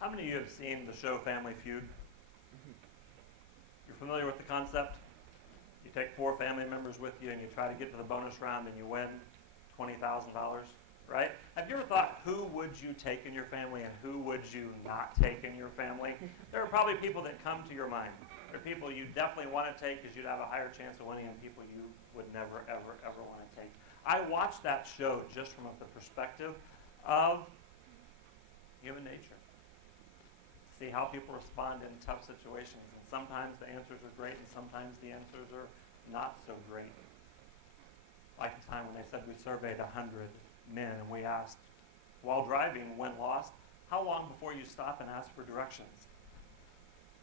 How many of you have seen the show Family Feud? You're familiar with the concept? You take 4 family members with you and you try to get to the bonus round and you win $20,000, right? Have you ever thought, who would you take in your family and who would you not take in your family? There are probably people that come to your mind. There are people you definitely want to take because you'd have a higher chance of winning, and people you would never, ever, ever want to take. I watched that show just from the perspective of human nature. See how people respond in tough situations. And sometimes the answers are great, and sometimes the answers are not so great. Like the time when they said we surveyed 100 men, and we asked, while driving, when lost, how long before you stop and ask for directions?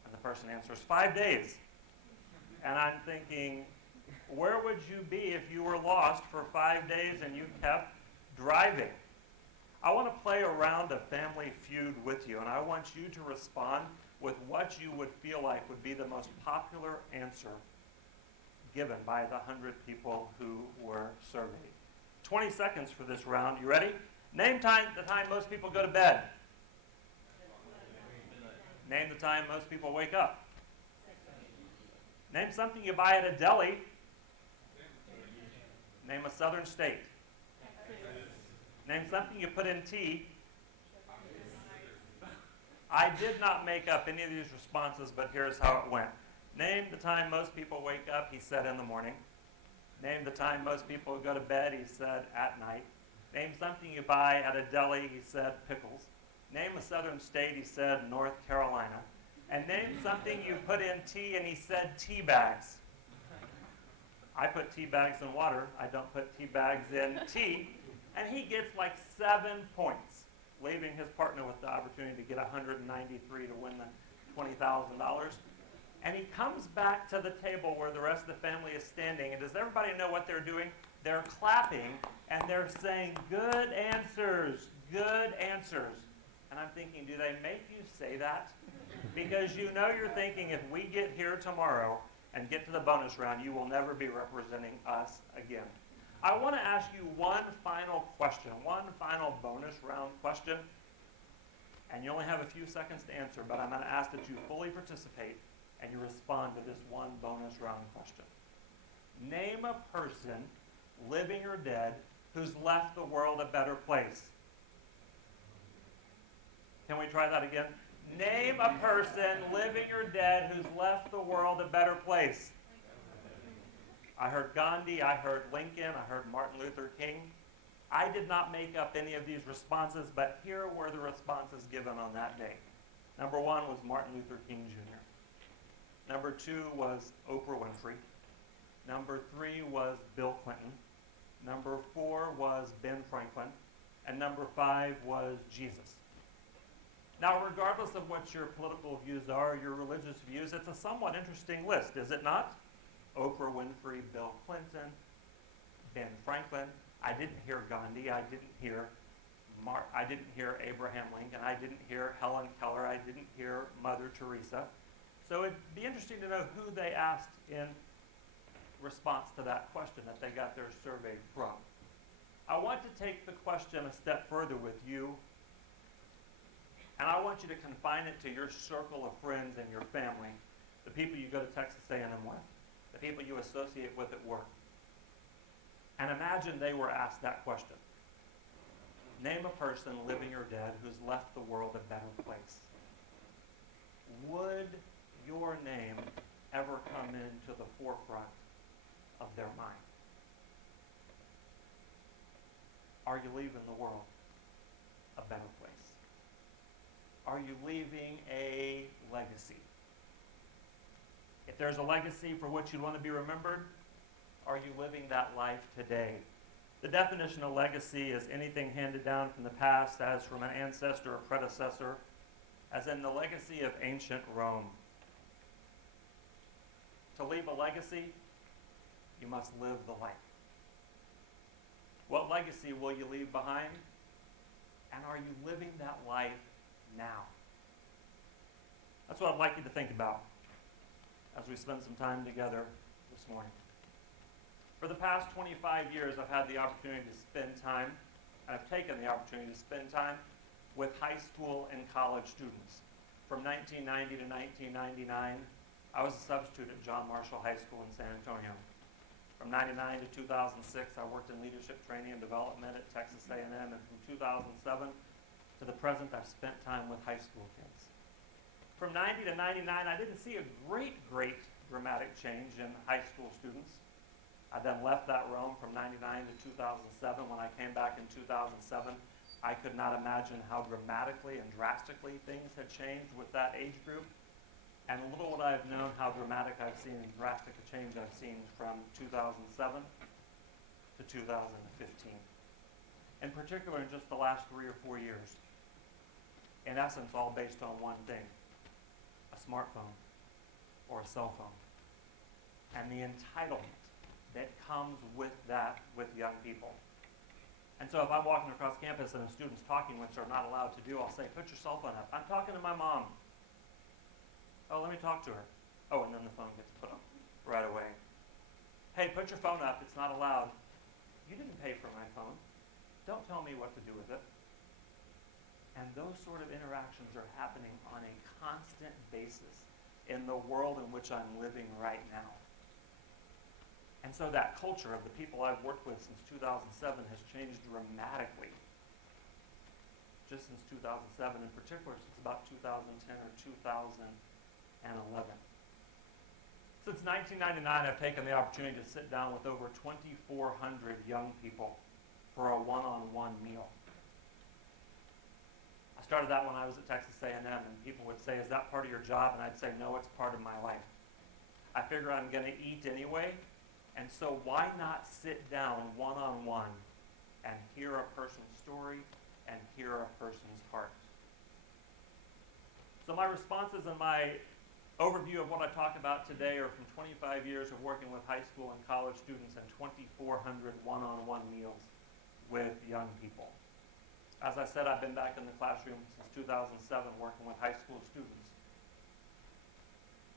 And the person answers, 5 days. And I'm thinking, where would you be if you were lost for 5 days and you kept driving? I want to play a round of Family Feud with you, and I want you to respond with what you would feel like would be the most popular answer given by the 100 people who were surveyed. 20 seconds for this round. You ready? Name the time most people go to bed. Name the time most people wake up. Name something you buy at a deli. Name a southern state. Name something you put in tea. I did not make up any of these responses, but here's how it went. Name the time most people wake up, he said in the morning. Name the time most people go to bed, he said at night. Name something you buy at a deli, he said pickles. Name a southern state, he said North Carolina. And name something you put in tea, and he said tea bags. I put tea bags in water. I don't put tea bags in tea. And he gets like 7 points, leaving his partner with the opportunity to get 193 to win the $20,000. And he comes back to the table where the rest of the family is standing. And does everybody know what they're doing? They're clapping, and they're saying, good answers, good answers. And I'm thinking, do they make you say that? Because you know you're thinking, if we get here tomorrow and get to the bonus round, you will never be representing us again. I want to ask you one final question, one final bonus round question. And you only have a few seconds to answer, but I'm going to ask that you fully participate and you respond to this one bonus round question. Name a person, living or dead, who's left the world a better place. Can we try that again? Name a person, living or dead, who's left the world a better place. I heard Gandhi, I heard Lincoln, I heard Martin Luther King. I did not make up any of these responses, but here were the responses given on that day. Number 1 was Martin Luther King Jr. Number 2 was Oprah Winfrey. Number 3 was Bill Clinton. Number 4 was Ben Franklin. And number 5 was Jesus. Now, regardless of what your political views are, your religious views, it's a somewhat interesting list, is it not? Oprah Winfrey, Bill Clinton, Ben Franklin. I didn't hear Gandhi. I didn't hear Abraham Lincoln. I didn't hear Helen Keller. I didn't hear Mother Teresa. So it'd be interesting to know who they asked in response to that question that they got their survey from. I want to take the question a step further with you, and I want you to confine it to your circle of friends and your family, the people you go to Texas A&M with, the people you associate with at work. And imagine they were asked that question. Name a person, living or dead, who's left the world a better place. Would your name ever come into the forefront of their mind? Are you leaving the world a better place? Are you leaving a legacy? If there's a legacy for which you want to be remembered, are you living that life today? The definition of legacy is anything handed down from the past as from an ancestor or predecessor, as in the legacy of ancient Rome. To leave a legacy, you must live the life. What legacy will you leave behind? And are you living that life now? That's what I'd like you to think about as we spend some time together this morning. For the past 25 years, I've had the opportunity to spend time, and I've taken the opportunity to spend time with high school and college students. From 1990 to 1999, I was a substitute at John Marshall High School in San Antonio. From 99 to 2006, I worked in leadership training and development at Texas A&M, and from 2007 to the present, I've spent time with high school kids. From 90 to 99, I didn't see a great dramatic change in high school students. I then left that realm from 99 to 2007. When I came back in 2007, I could not imagine how dramatically and drastically things had changed with that age group. And little would I have known how dramatic I've seen and drastic a change I've seen from 2007 to 2015. In particular, in just the last 3 or 4 years. In essence, all based on one thing: a smartphone or a cell phone. And the entitlement that comes with that with young people. And so if I'm walking across campus and a student's talking, which they're not allowed to do, I'll say, put your cell phone up. I'm talking to my mom. Oh, let me talk to her. Oh, and then the phone gets put up right away. Hey, put your phone up. It's not allowed. You didn't pay for my phone. Don't tell me what to do with it. And those sort of interactions are happening on a constant basis in the world in which I'm living right now. And so that culture of the people I've worked with since 2007 has changed dramatically. Just since 2007, in particular, since about 2010 or 2011. Since 1999, I've taken the opportunity to sit down with over 2,400 young people for a one-on-one meal. I started that when I was at Texas A&M, and people would say, is that part of your job? And I'd say, no, it's part of my life. I figure I'm going to eat anyway, and so why not sit down one-on-one and hear a person's story and hear a person's heart? So my responses and my overview of what I talk about today are from 25 years of working with high school and college students and 2,400 one-on-one meals with young people. As I said, I've been back in the classroom since 2007 working with high school students.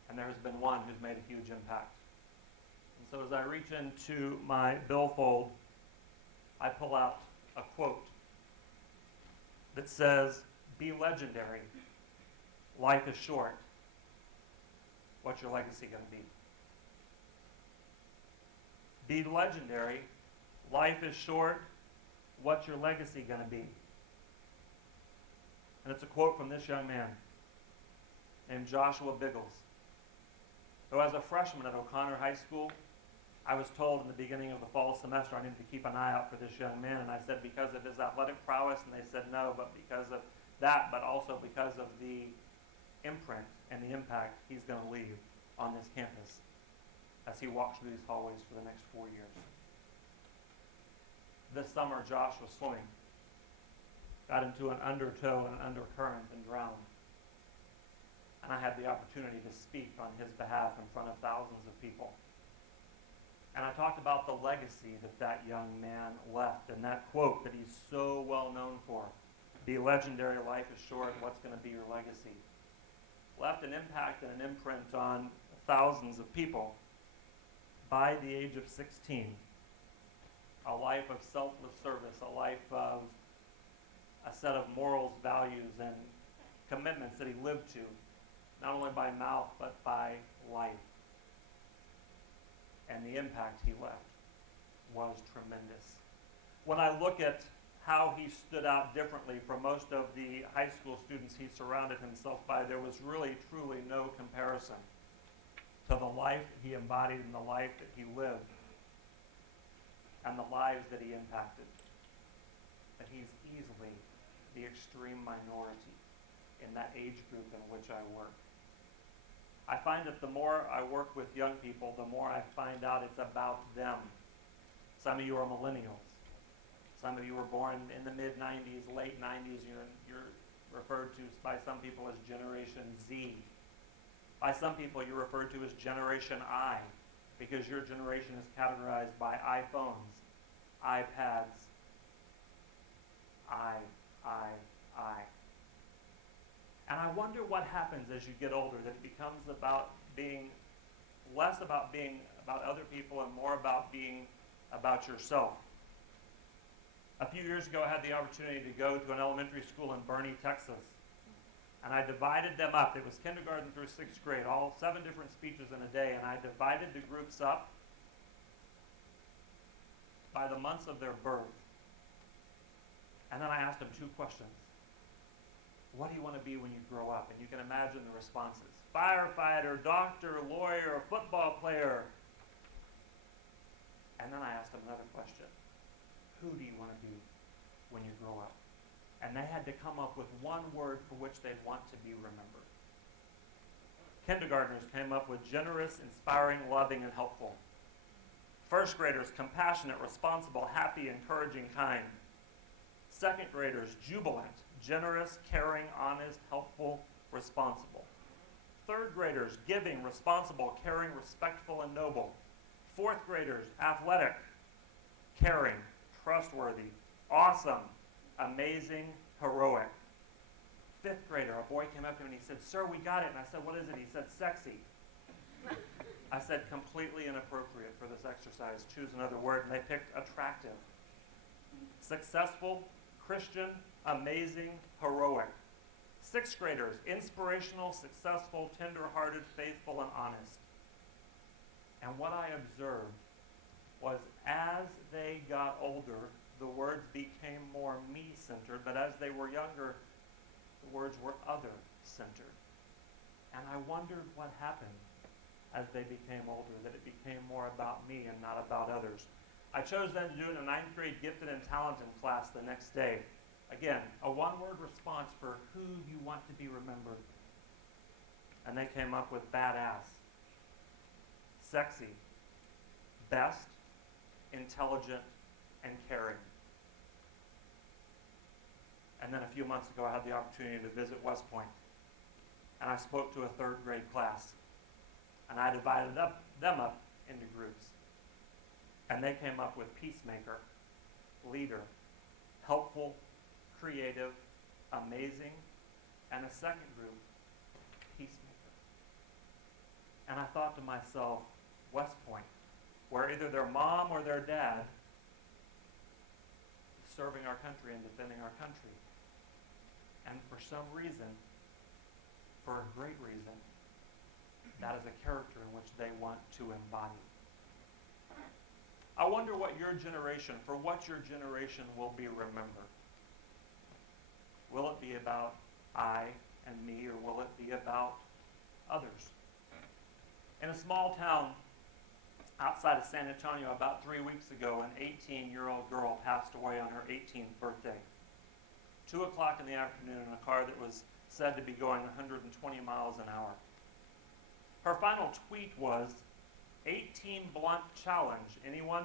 And there has been one who's made a huge impact. And so as I reach into my billfold, I pull out a quote that says, "Be legendary. Life is short. What's your legacy going to be?" Be legendary. Life is short. What's your legacy going to be? And it's a quote from this young man named Joshua Biggles, who as a freshman at O'Connor High School, I was told in the beginning of the fall semester I needed to keep an eye out for this young man. And I said because of his athletic prowess, and they said no, but because of that, but also because of the imprint and the impact he's going to leave on this campus as he walks through these hallways for the next 4 years. This summer, Josh was swimming, got into an undertow and an undercurrent and drowned. And I had the opportunity to speak on his behalf in front of thousands of people. And I talked about the legacy that that young man left and that quote that he's so well known for. Be legendary, life is short, what's going to be your legacy? Left an impact and an imprint on thousands of people. By the age of 16, a life of selfless service, a life of a set of morals, values, and commitments that he lived to, not only by mouth, but by life. And the impact he left was tremendous. When I look at how he stood out differently from most of the high school students he surrounded himself by, there was really, truly no comparison to the life he embodied and the life that he lived and the lives that he impacted. But he's easily the extreme minority in that age group in which I work. I find that the more I work with young people, the more I find out it's about them. Some of you are millennials. Some of you were born in the mid-90s, late 90s. You're referred to by some people as Generation Z. By some people, you're referred to as Generation I, because your generation is categorized by iPhones, iPads, I. And I wonder what happens as you get older, that it becomes about being less about being about other people and more about being about yourself. A few years ago, I had the opportunity to go to an elementary school in Boerne, Texas. And I divided them up. It was kindergarten through 6th grade, all 7 different speeches in a day. And I divided the groups up by the months of their birth. And then I asked them 2 questions. What do you want to be when you grow up? And you can imagine the responses. Firefighter, doctor, lawyer, football player. And then I asked them another question. Who do you want to be when you grow up? And they had to come up with one word for which they'd want to be remembered. Kindergartners came up with generous, inspiring, loving, and helpful. 1st graders, compassionate, responsible, happy, encouraging, kind. 2nd graders, jubilant, generous, caring, honest, helpful, responsible. 3rd graders, giving, responsible, caring, respectful, and noble. 4th graders, athletic, caring, trustworthy, awesome, amazing, heroic. 5th grader, a boy came up to me and he said, "Sir, we got it." And I said, "What is it?" He said, "Sexy." I said, "Completely inappropriate for this exercise. Choose another word." And they picked attractive. Successful, Christian, amazing, heroic. 6th graders, inspirational, successful, tender-hearted, faithful, and honest. And what I observed was as they got older, the words became more me-centered, but as they were younger, the words were other-centered. And I wondered what happened as they became older, that it became more about me and not about others. I chose then to do it in a 9th grade gifted and talented class the next day. Again, a one-word response for who you want to be remembered. And they came up with badass, sexy, best, intelligent, and caring. And then a few months ago, I had the opportunity to visit West Point. And I spoke to a 3rd grade class. And I divided them up into groups. And they came up with peacemaker, leader, helpful, creative, amazing, and a 2nd group, peacemaker. And I thought to myself, West Point, where either their mom or their dad is serving our country and defending our country. And for some reason, for a great reason, that is a character in which they want to embody. I wonder what your generation will be remembered. Will it be about I and me, or will it be about others? In a small town outside of San Antonio, about 3 weeks ago, an 18-year-old girl passed away on her 18th birthday. 2 o'clock in the afternoon in a car that was said to be going 120 miles an hour. Her final tweet was, 18 blunt challenge. Anyone?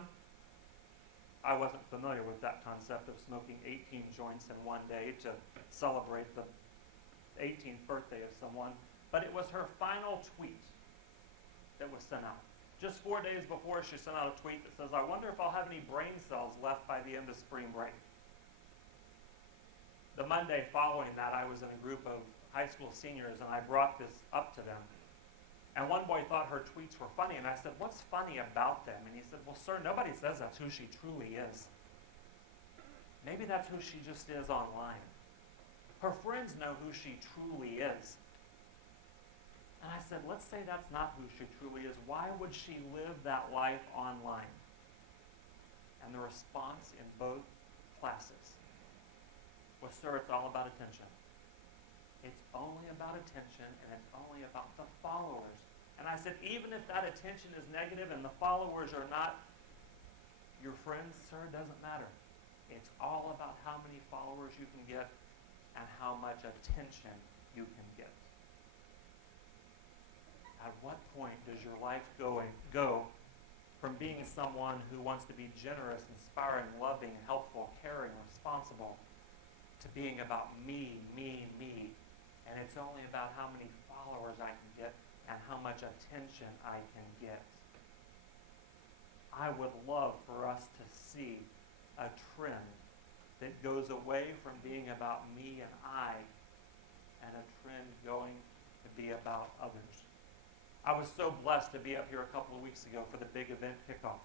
I wasn't familiar with that concept of smoking 18 joints in one day to celebrate the 18th birthday of someone, but it was her final tweet that was sent out. Just 4 days before, she sent out a tweet that says, "I wonder if I'll have any brain cells left by the end of spring break." The Monday following that, I was in a group of high school seniors, and I brought this up to them. And one boy thought her tweets were funny, and I said, "What's funny about them?" And he said, "Well, sir, nobody says that's who she truly is. Maybe that's who she just is online. Her friends know who she truly is." And I said, let's say that's not who she truly is. Why would she live that life online? And the response in both classes was, "Sir, it's all about attention. It's only about attention, and it's only about the followers." And I said, even if that attention is negative and the followers are not your friends, sir, it doesn't matter. It's all about how many followers you can get and how much attention you can get. At what point does your life go from being someone who wants to be generous, inspiring, loving, helpful, caring, responsible, to being about me, and it's only about how many followers I can get and how much attention I can get? I would love for us to see a trend that goes away from being about me and I, and a trend going to be about others. I was so blessed to be up here a couple of weeks ago for the big event kickoff.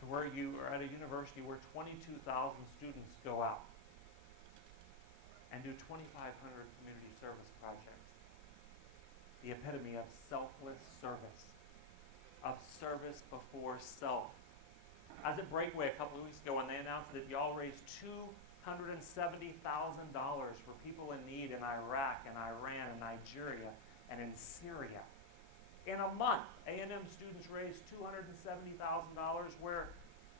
to where you are at a university where 22,000 students go out and do 2,500 community service projects. The epitome of selfless service, of service before self. I was at Breakaway a couple of weeks ago when they announced that y'all raised $270,000 for people in need in Iraq and Iran and Nigeria and in Syria. In a month, A&M students raised $270,000 where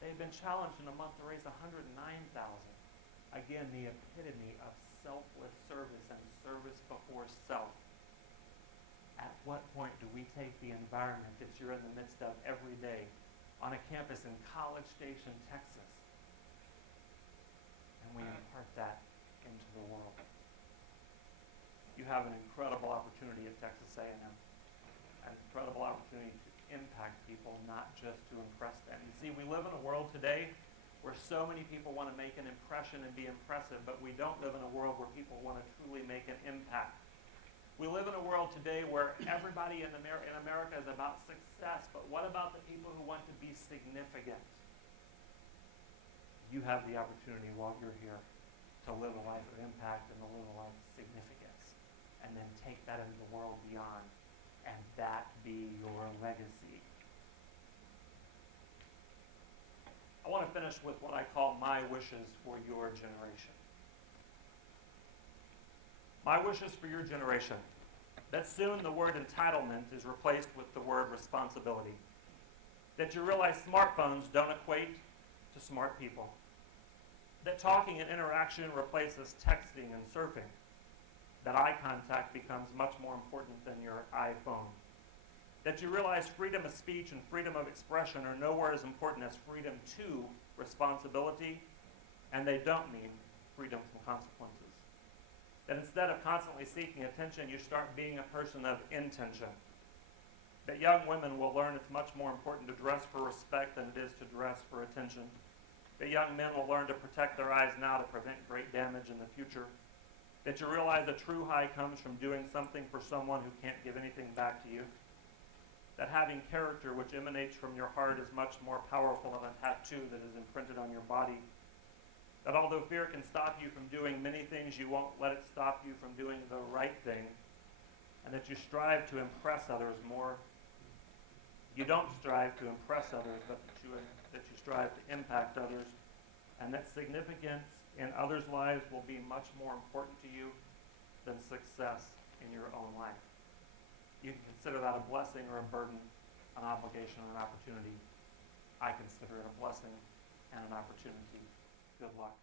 they've been challenged in a month to raise $109,000. Again, the epitome of selfless service and service before self. At what point do we take the environment that you're in the midst of every day on a campus in College Station, Texas, and we impart that into the world? You have an incredible opportunity at Texas A&M, an incredible opportunity to impact people, not just to impress them. You see, we live in a world today where so many people want to make an impression and be impressive, but we don't live in a world where people want to truly make an impact. We live in a world today where everybody in America is about success, but what about the people who want to be significant? You have the opportunity while you're here to live a life of impact and to live a life of significance, and then take that into the world beyond, and that be your legacy. I want to finish with what I call my wishes for your generation. My wishes for your generation, that soon the word entitlement is replaced with the word responsibility. That you realize smartphones don't equate to smart people. That talking and interaction replaces texting and surfing. That eye contact becomes much more important than your iPhone. That you realize freedom of speech and freedom of expression are nowhere as important as freedom to responsibility, and they don't mean freedom from consequences. That instead of constantly seeking attention, you start being a person of intention. That young women will learn it's much more important to dress for respect than it is to dress for attention. That young men will learn to protect their eyes now to prevent great damage in the future. That you realize a true high comes from doing something for someone who can't give anything back to you. That having character which emanates from your heart is much more powerful than a tattoo that is imprinted on your body. That although fear can stop you from doing many things, you won't let it stop you from doing the right thing. And that you strive to impress others more. You don't strive to impress others, but that you strive to impact others. And that significance in others' lives will be much more important to you than success in your own life. You can consider that a blessing or a burden, an obligation or an opportunity. I consider it a blessing and an opportunity. Good luck.